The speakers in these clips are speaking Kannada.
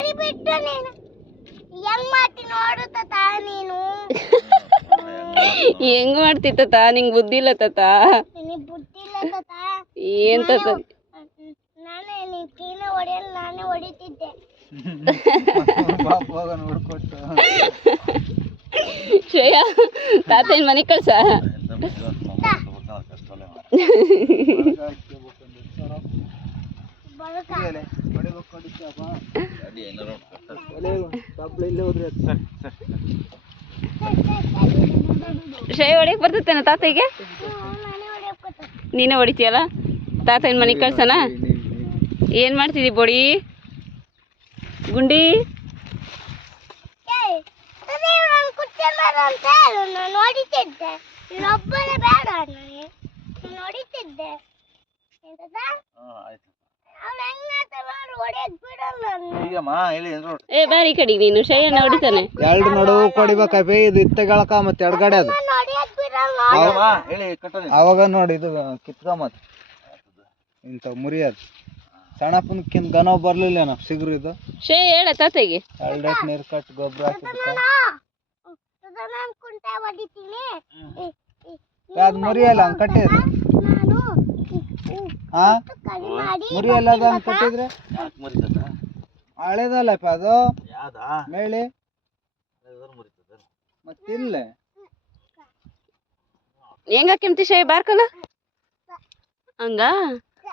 ಬಿಟ್ಟು ನೀನು ಹೆಂಗ್ ಮಾಡ್ತಿ ನೋಡು ತಾತ ನೀನು ಹೆಂಗ್ ಮಾಡ್ತಿ ತಾತ ನಿಂಗೆ ಬುದ್ಧಿ ಇಲ್ಲ ತಾತ ನಿನಗೆ ಬುದ್ಧಿ ಇಲ್ಲ ತಾತ ಏನ್ ತಾತ ನಾನೇ ನೀ ಕೀನ ಹೊಡೆಯಲ್ಲ ನಾನೇ ಹೊಡಿತಿದ್ದೆ ಶ್ರೇಯಾ ತಾತ ಏನ್ ಮನೆ ಕಳ್ಸ ಶ್ರೇಯ ಹೊಡಿಯಕ್ ಬರ್ತೇನ ತಾತಗೆ ನೀನೇ ಹೊಡಿತೀಯಲ್ಲ ತಾತ ಏನ್ ಮನೆ ಕಳ್ಸನ ಏನ್ ಮಾಡ್ತಿದ್ದಿ ಬೊಡಿ ಗುಂಡಿ ನೋಡಿತಿದ್ದೆ ಇನ್ನೊಬ್ಬನೇ ಬೇಡ ನಾನು ನೋಡಿತಿದ್ದೆ ಏ ಬಾರಿ ಕಡಿ ನೀನು ಶೈಯಣ್ಣ ಹೊಡಿತಾನೆ ಎರಡು ನಡುವು ಕೊಡಿಬೇಕಪ್ಪಿ ಇದು ಇತ್ತಗಳಕ ಮತ್ತೆ ಎಡಗಡೆ ಅದು ಅವಾಗ ನೋಡಿ ಇದು ಕಿತ್ಕೊಂಬತ್ ಇಂಥ ಮುರಿಯೋದು ಸಣ್ಣಪ್ಪನಕ್ಕಿಂತ ಗನೋ ಬರ್ಲಿಲ್ಲ ನಾವು ಸಿಗ್ರು ಇದು ಶೇ ಹೇಳ ತಾತೆಗೆ ಎರಡಕ್ಕೆ ನೀರು ಕಟ್ಟು ಗೊಬ್ಬರ ಹಾಕಿದ್ಕ ಅದು ಮುರಿಯಲ್ಲ ಹಂಗೆ ಕಟ್ಟಿದ್ರೆ ಹಾ ಮುರಿಯಲ್ಲ ಅದು ಹಂಗೆ ಕಟ್ಟಿದ್ರೆ ಹಳೇದಲ್ಲಪ್ಪ ಅದು ಮೇಳಿ ಮತ್ತಿಲ್ಲ ಹೆಂಗ ಕೆಮ್ತಿ ಶೇ ಬಾರ್ಕಲ್ಲ ಹಂಗ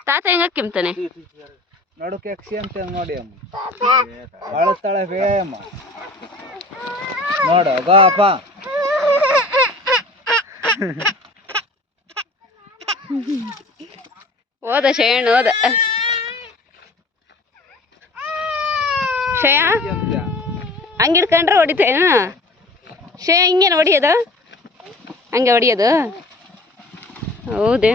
ತಾತ ಹೆಂಗ ಕೆಮ್ತಾನೆ ನಡುಕ್ಕೆ ಯಕ್ಷಿ ಅಂತ ನೋಡಿ ಅಮ್ಮ ಅಳತಾಳೆ ಬೇಯಮ್ಮ ನೋಡು ಗೋಪ ಹೋದ ಶಯಣ್ಣ ಹೋದ ಶಯ ಹಂಗಿಡ್ಕೊಂಡ್ರೆ ಹೊಡಿತೇನ ಶೇ ಹಿಂಗೇನು ಹೊಡಿಯೋದು ಹಂಗೆ ಹೊಡಿಯೋದು ಹೌದೇನು